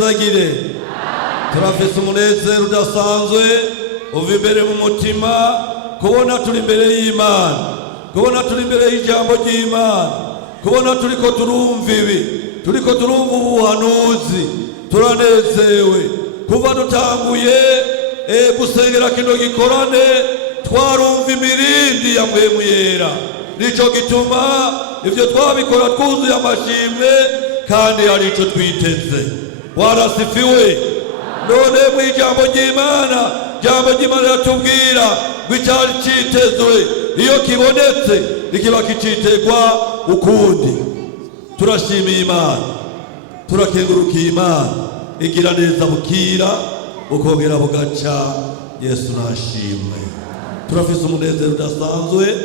zagire turafise umunezero udasanzwe uva imbere mu mutima kubona turi imbere y'Imana, kubona turi imbere y'ijambo ry'Imana, kubona turiko turumva ibi, turiko turumva ubuhanuzi. Turanezewe kuva dutanguye gusengera kino gikorane, twarumva imirindi ya mpwemu yera. Nico gituma ivyo twabikora twuzuye amashimwe kandi hari ico twiteze. Warasifiwe. None mw'ijambo ry'Imana, jambo ry'Imana ratubwira gwicari citezwe iyo kibonetse ikiba kicitegwa ukundi. Turashimiye Imana, turakengurukiye Imana, igira neza bukira ukongera bugaca. Yesu nashimwe. Turafise umunezero udasanzwe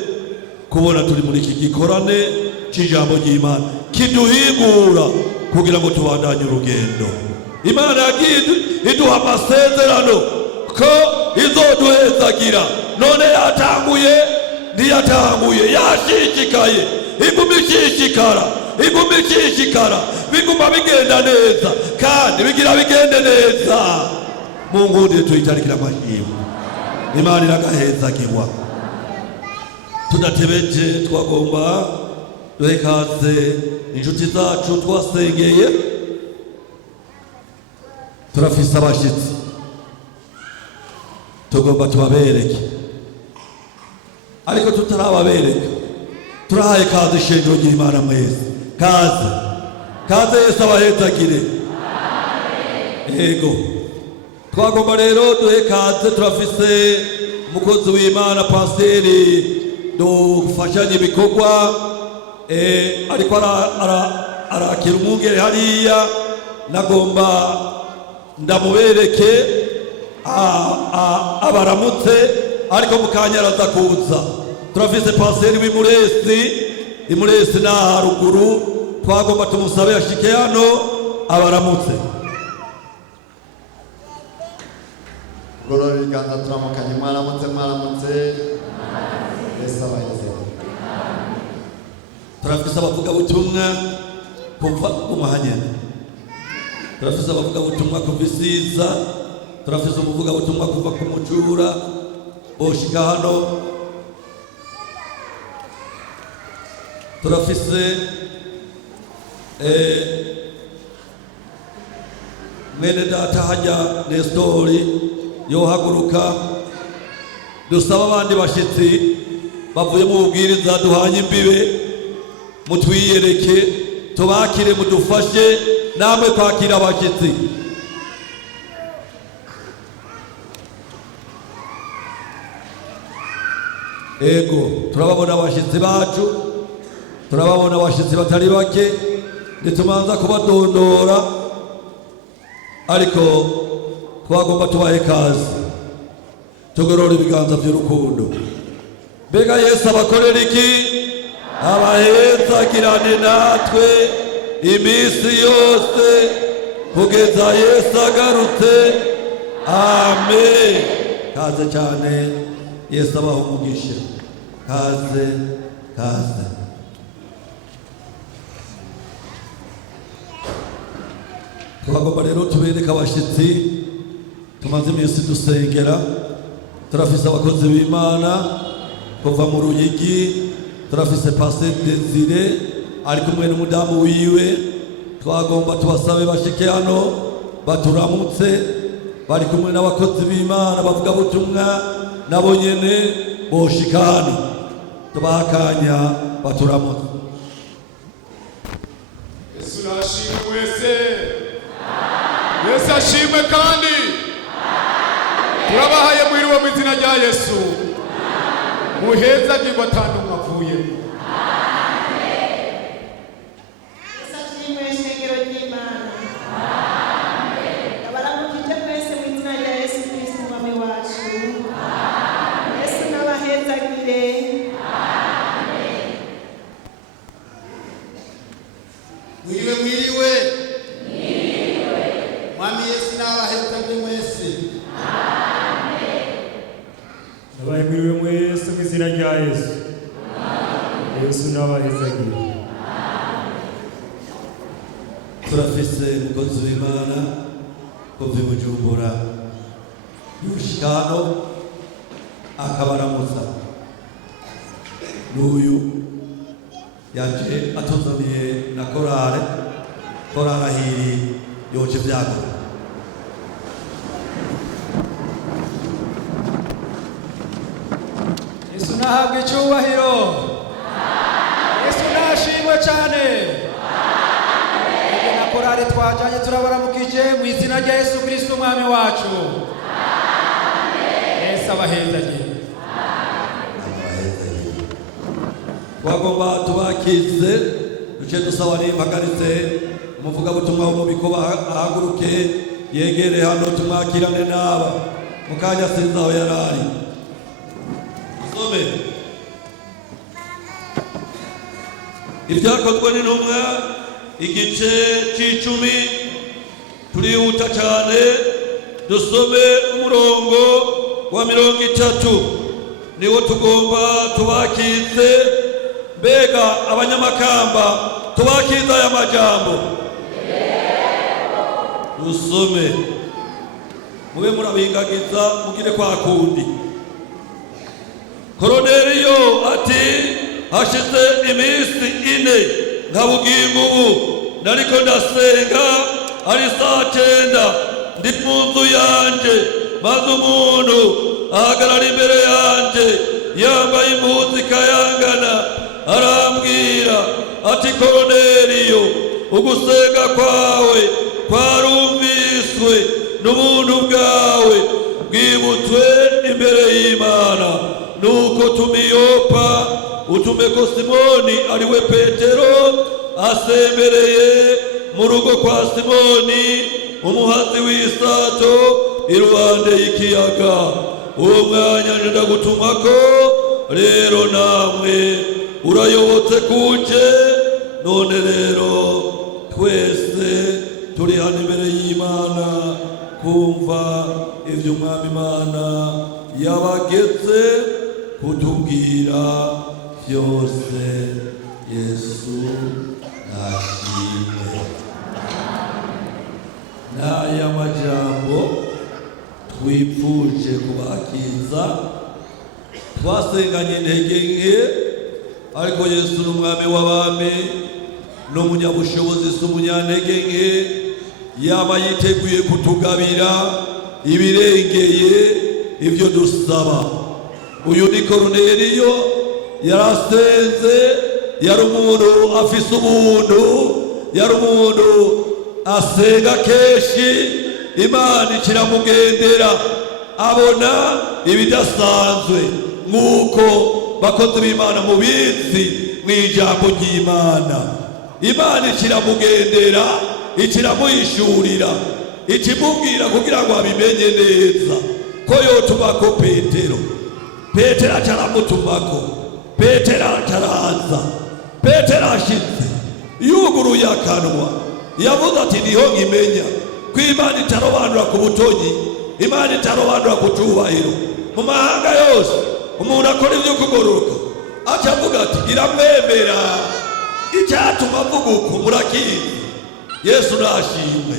kubona turi muri iki gikorane c'ijambo ry'Imana kiduhigura kugira ngo tubandanye urugendo. Imana yagiye iduha amasezerano ko izoduhezagira. None yatanguye ntiyatanguye, yashishikaye, iguma ishishikara, biguma bigenda neza kandi bigira bigende neza. Mungundire tuyitarikira amashimwe. Imana iragahezagirwa. Tudatebeje twagomba duhe ikaze inshuti zacu twasengeye. Turafise abashitsi tugomba tubabereke, ariko tutarababereka turahaye kaze ishengero ry'Imana mwese. Kaze Yesu abahezagire. Yego, twagomba rero duhe kaze. Turafise umukozi w'Imana pasiteri dufashanye ibikorwa, ariko arakira umwungere hariya. Nagomba ndamubereke abaramutse, ariko mukanya araza kuza. Turafise pasiteri w'Imuresi na haruguru, twagomba tumusabe ashike hano abaramutse. Gorora ibiganza turamukanye. Mwaramutse. Yesu abayeze. Turafise abavugabutumwa kuva mu mahanyene, turafise abavugabutumwa kuva Isiza, turafise umuvugabutumwa kuva ku Mucura boshika hano, turafise mwene data hajya Nestori yohaguruka. Dusaba abandi bashitsi bavuye mu bubwiriza duhanye imbibe, mutwiyereke tubakire, mudufashe namwe kwakira abashitsi. Ego, turababona abashitsi bacu, turababona abashitsi batari bake, ntitumanza kubadondora, ariko twagomba tubahe kazi, tugorora ibiganza by'urukundo. Mbega Yesu abakorera iki? Abahezagirane natwe iminsi yose kugeza Yesu agarutse. Amen. Kaze cyane. Yesu abaha umugisha. Kaze. Twagomba rero tubereka abashitsi tumaze iminsi dusengera. Turafise abakozi b'Imana kuva mu Ruyigi. Turafise Pasteur Desire ari kumwe n'umudamu wiwe. Twagomba tubasabe bashike hano baturamutse. Bari kumwe n'abakozi b'Imana bavuga butumwa, nabo nyene boshika hano tubakanya baturamutse. Yesu nashimwe wese. Yesu ashimwe kandi turabahaye mwiriwe mu izina rya Yesu. Muhezagirwe atanu mwavuyemo. Mwiriwe. Mwami Yesu n'abahezagire mwese. Nabaye mwiriwe mwese mu izina rya Yesu. Yesu n'abahezagire. turafise umukozi w'Imana kuva i Bujumbura y'ubushikano akabaramuza n'uyu yaje atuzaniye na korale ahiri yoje vyago. Yesu nahabwe icyubahiro. Yesu nashimwe cyane. Ege na korale twajanye turabaramukije mu izina rya Yesu Kristo umwami wacu. Yesu abahezanye. Twagomba tubakize duce dusaba n'impagaritse umuvugabutumwa wo mu bikoba ahaguruke yegere hano tumwakirane n'aba mukanya sinzi aho yarari. Some ibyakozwe n'intumwa igice c'icumi turihuta cyane dusome umurongo wa 30 niwo tugomba tubakize. Mbega abanyamakamba tubakiza aya majambo dusome mube murabingagiza mugire kwa kundi. Koroneliyo ati hashize iminsi 4 nkabugingo ubu nariko ndasenga ari saa 9 ndi mu nzu yanje maze umuntu ahagarara imbere yanje yambaye impuzu ikayangana arambwira ati Koroneliyo ugusenga kwawe kwarumviswe n'ubuntu bwawe bwibutswe imbere y'Imana nuko tumiyopa utumeko Simoni ariwe Petero asembereye mu rugo kwa Simoni umuhazi w'isato iruhande y'ikiyaga. Uwo mwanya ndagutumako rero namwe urayobotse kuje. None rero twese turi hano imbere y'Imana kumva ivyo umwami Imana yabageze kutubwira vyose. Yesu nashimwe. N'aya majambo twipfuje kubakiza twasenganye intege nke, ariko Yesu n'umwami w'abami n'umunyabushobozi si umunyantege nke, yaba yiteguye kutugabira ibirengeye ivyo dusaba. Uyu ni Koroneliyo yarasenze, yari umuntu afise ubuntu, yari umuntu asenga kenshi, Imana ikiramugendera abona ibidasanzwe nk'uko bakozi b'Imana mubizi mw'ijambo ry'Imana. Imana ikiramugendera ikiramuyishurira ikimubwira kugira ngo abimenye neza ko yotumako Petero acaramutumako. Petero acaraza. Petero ashitse yuguruye akanwa yavuze ati niho nkimenya ko Imana itarobanura ku butonyi, Imana itarobanura ku cyubahiro. Mu mahanga yose umuntu akora ibyo kugororoka acavuga ati iramwemera. Icyatuma avuga uko murakizi. Yesu nashimwe.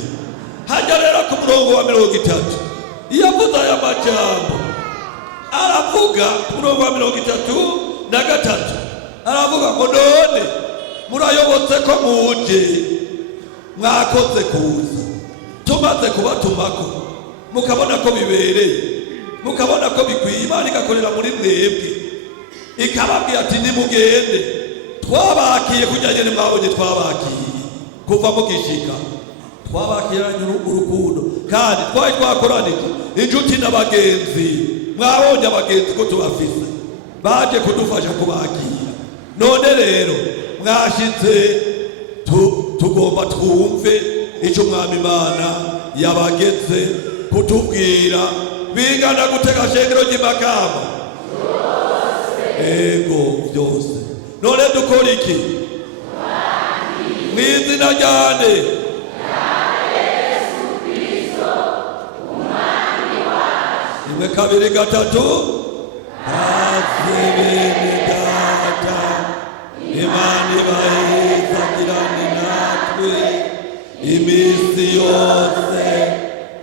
Hajya rero ku murongo wa 30 yavuze aya majambo aravuga ku murongo wa 33 aravuga ngo none murayobotse ko muje mwakoze kuza tumaze kubatumako mukabona ko bibereye mukabona ko bikwiye. Imana igakorera muri mwebwe ikababwira ati nimugende twabakiye kujyanye nimwabonye twabakiye kuva mugishika twabakiranye urukundo kandi twari twakoranije inshuti n'abagenzi. Mwabonye abagenzi ko tubafise baje kudufasha kubakira. None rero mwashitse tugomba twumve icyo umwami Imana yabageze kutubwira. Bingana gutega shengero ry'Imakamba ego byose. None dukora iki mw'izina ryande Yesu Kristo umwami wacu. Imwe kabiri gatatu bene data Imana ibahezagirane natwe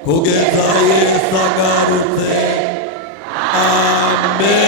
kugeza Yesu agarutse. Amen.